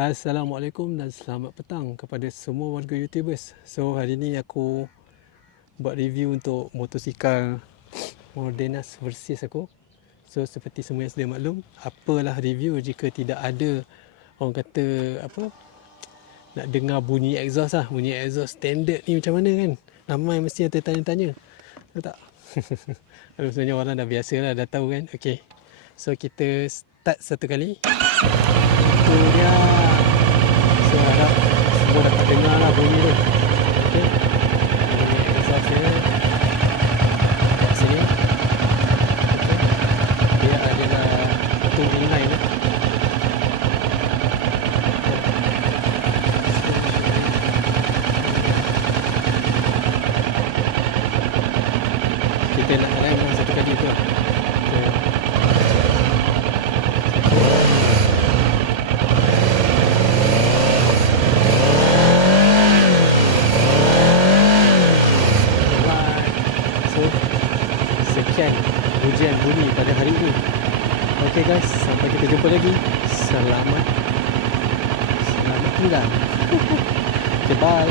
Assalamualaikum dan selamat petang kepada semua warga YouTubers. So hari ni aku buat review untuk motosikal Modenas Versys aku. So seperti semua yang sedia maklum, apalah review jika tidak ada orang kata apa, nak dengar bunyi exhaust lah. Bunyi exhaust standard ni macam mana kan? Ramai mesti yang tertanya-tanya. Tahu tak? Sebenarnya orang dah biasa lah, dah tahu kan. Okay, so kita start satu kali. Itu dia. So harap semua dapat dengar lah bunyi tu. Okay, exhaust dia kat sini. Okay, dia adalah auto inline lah. Kita nak rem satu kali tu lah. Okay. Sekian ujian bunyi pada hari ini. Okay guys, sampai kita jumpa lagi. Selamat tinggal. Okay, bye.